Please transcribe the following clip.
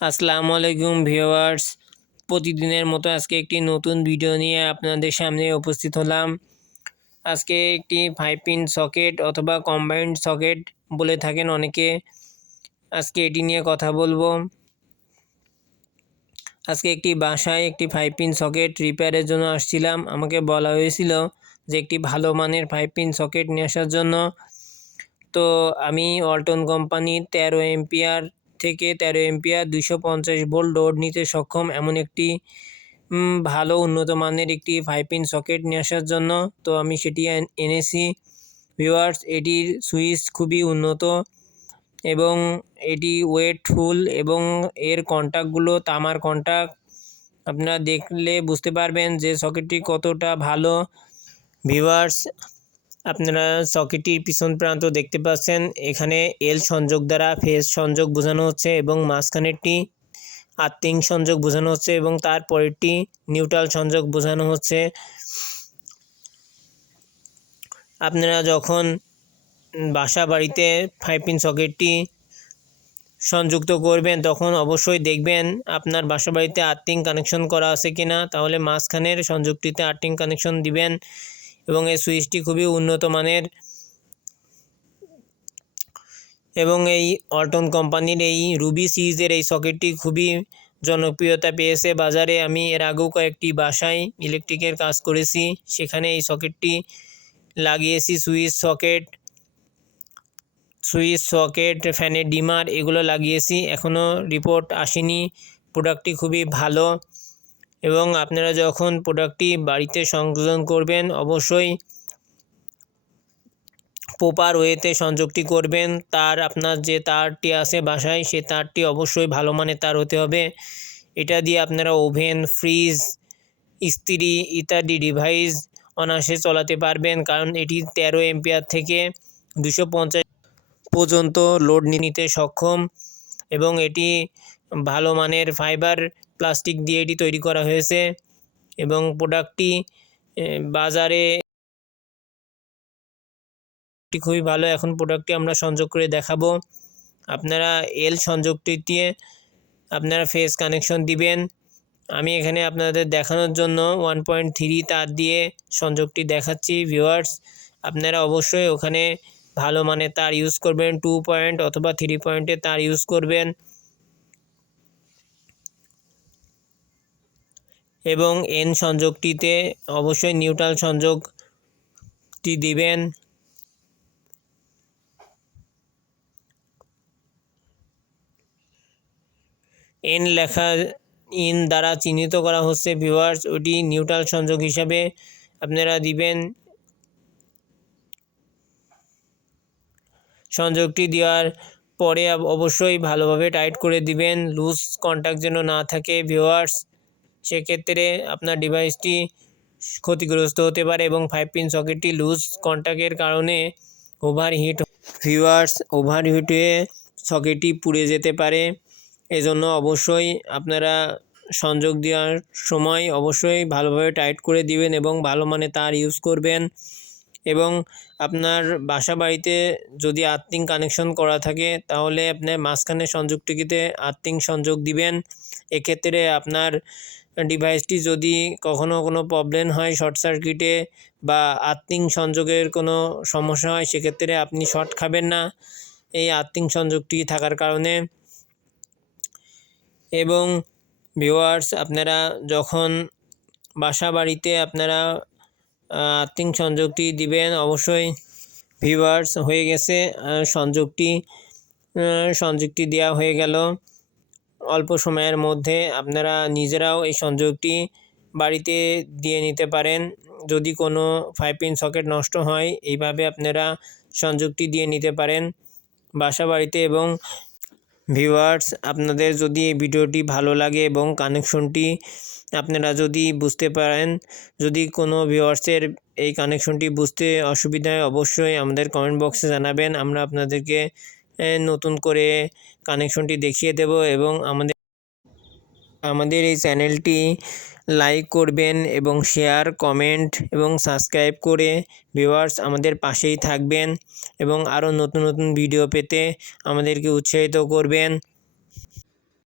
আসসালামু আলাইকুম ভিউয়ার্স, প্রতিদিনের মতো আজকে একটি নতুন ভিডিও নিয়ে আপনাদের সামনে উপস্থিত হলাম। আজকে একটি 5 পিন সকেট অথবা কম্বাইন্ড সকেট বলে থাকেন অনেকে। আজকে এটি নিয়ে কথা বলবো। আজকে একটি বাসায় একটি 5 পিন সকেট রিপেয়ারের জন্য আসছিলাম। আমাকে বলা হয়েছিল যে একটি ভালো মানের 5 পিন সকেট নিয়ে আসার জন্য। তো আমি ওয়ালটন কোম্পানির 13 এম্পিয়ার থেকে 13 এম্পিয়ার 250 ভোল্ট লোড নিতে সক্ষম এমন একটি ভালো উন্নত মানের একটি 5 পিন সকেট নিয়ে আসার জন্য। তো আমি সেটি এনেছি। ভিউয়ার্স, এটির সুইচ খুবই উন্নত এবং এটি ওয়েটফুল এবং এর কন্টাক্টগুলো তামার কন্টাক্ট। আপনারা দেখলে বুঝতে পারবেন যে সকেটটি কতটা ভালো। ভিউয়ার্স, আপনারা সকেটটির পিছন প্রান্ত দেখতে পাচ্ছেন। এখানে এল সংযোগ দ্বারা ফেজ সংযোগ বোঝানো হচ্ছে এবং মাঝখানেরটি আর্থিং সংযোগ বোঝানো হচ্ছে এবং তারপরেরটি নিউট্রাল সংযোগ বোঝানো হচ্ছে। আপনারা যখন বাসা বাড়িতে 5 পিন সকেটটি সংযুক্ত করবেন তখন অবশ্যই দেখবেন আপনার বাসা বাড়িতে আর্থিং কানেকশন করা আছে কিনা। তাহলে মাঝখানের সংযোগটিতে আর্থিং কানেকশন দিবেন এবং এই সুইচটি খুবই উন্নত মানের এবং এই ওয়ালটন কোম্পানির এই রুবি সিরিজের এই সকেটটি খুবই জনপ্রিয়তা পেয়েছে বাজারে। আমি এর আগেও কয়েকটি বাসায় ইলেকট্রিকের কাজ করেছি, সেখানে এই সকেটটি লাগিয়েছি। সুইচ সকেট ফ্যানের ডিমার এগুলো লাগিয়েছি, এখনও রিপোর্ট আসেনি। প্রোডাক্টটি খুবই ভালো এবং আপনারা যখন প্রোডাক্টটি বাড়িতে সংযোজন করবেন অবশ্যই প্রপার ওয়েতে সংযোগটি করবেন। আপনার যে তারটি আছে বাসায় সে তারটি অবশ্যই ভালো মানের তার হতে হবে। এটা দিয়ে আপনারা ওভেন, ফ্রিজ, ইস্ত্রি ইত্যাদি ডিভাইস অনায়াসে চালাতে পারবেন, কারণ এটি 13 এম্পিয়ার থেকে 250 পর্যন্ত লোড নিতে সক্ষম এবং এটি ভালো মানের ফাইবার প্লাস্টিক দিয়ে এটি তৈরি করা হয়েছে এবং প্রোডাক্টটি বাজারে খুবই ভালো। এখন প্রোডাক্টটি আমরা সংযোগ করে দেখাবো। আপনারা এল সংযোগটি দিয়ে আপনারা ফেজ কানেকশন দিবেন। আমি এখানে আপনাদের দেখানোর জন্য 1.3 তার দিয়ে সংযোগটি দেখাচ্ছি। ভিউয়ার্স, আপনারা অবশ্যই ওখানে ভালো মানের তার ইউজ করবেন, 2 পয়েন্ট অথবা 3 পয়েন্টের তার ইউজ করবেন এবং এন সংযোগটিতে অবশ্যই নিউট্রাল সংযোগটি দিবেন। এন লেখা ইন দ্বারা চিহ্নিত করা হচ্ছে ভিউয়ার্স, ওটি নিউট্রাল সংযোগ হিসাবে আপনারা দিবেন। সংযোগটি দেওয়ার পরে অবশ্যই ভালোভাবে টাইট করে দিবেন, লুজ কন্ট্যাক্ট যেন না থাকে ভিউয়ার্স। সেক্ষেত্রে আপনার ডিভাইসটি ক্ষতিগ্রস্ত হতে পারে এবং 5 পিন সকেটটি লুজ কন্ট্যাক্টের কারণে ওভারহিট হয়ে সকেটটি পুড়ে যেতে পারে। এজন্য অবশ্যই আপনারা সংযোগ দেওয়ার সময় অবশ্যই ভালোভাবে টাইট করে দিবেন এবং ভালো মানের তার ইউজ করবেন। এবং আপনার বাসা বাড়িতে যদি আর্থিং কানেকশন করা থাকে তাহলে আপনার মাঝখানে সংযোগটিতে আর্থিং সংযোগ দিবেন। এক্ষেত্রে আপনার ডিভাইসটি যদি কখনো কোনো প্রবলেম হয় শর্ট সার্কিটে বা আর্থিং সংযোগের কোনো সমস্যা হয়, সেক্ষেত্রে আপনি শর্ট খাবেন না এই আর্থিং সংযোগটি থাকার কারণে। এবং ভিউয়ার্স, আপনারা যখন বাসা বাড়িতে আপনারা আর্থিং সংযোগটি দিবেন অবশ্যই। ভিউয়ার্স, হয়ে গেছে সংযোগটি দেওয়া হয়ে গেল। অল্প সময়ের মধ্যে আপনারা নিজেরাও এই সংযোগটি বাড়িতে দিয়ে নিতে পারেন। যদি কোনো 5 পিন সকেট নষ্ট হয় এইভাবে আপনারা সংযোগটি দিয়ে নিতে পারেন বাসা বাড়িতে। এবং ভিউয়ার্স, আপনাদের যদি এই ভিডিওটি ভালো লাগে এবং কানেকশনটি আপনারা যদি বুঝতে পারেন, যদি কোনো ভিউয়ার্সের এই কানেকশনটি বুঝতে অসুবিধা হয় অবশ্যই আমাদের কমেন্ট বক্সে জানাবেন। আমরা আপনাদেরকে নতুন করে কানেকশনটি দেখিয়ে দেব এবং আমাদের এই চ্যানেলটি লাইক করবেন এবং শেয়ার, কমেন্ট এবং সাবস্ক্রাইব করে ভিউয়ার্স আমাদের পাশেই থাকবেন এবং আরও নতুন নতুন ভিডিও পেতে আমাদেরকে উৎসাহিত করবেন।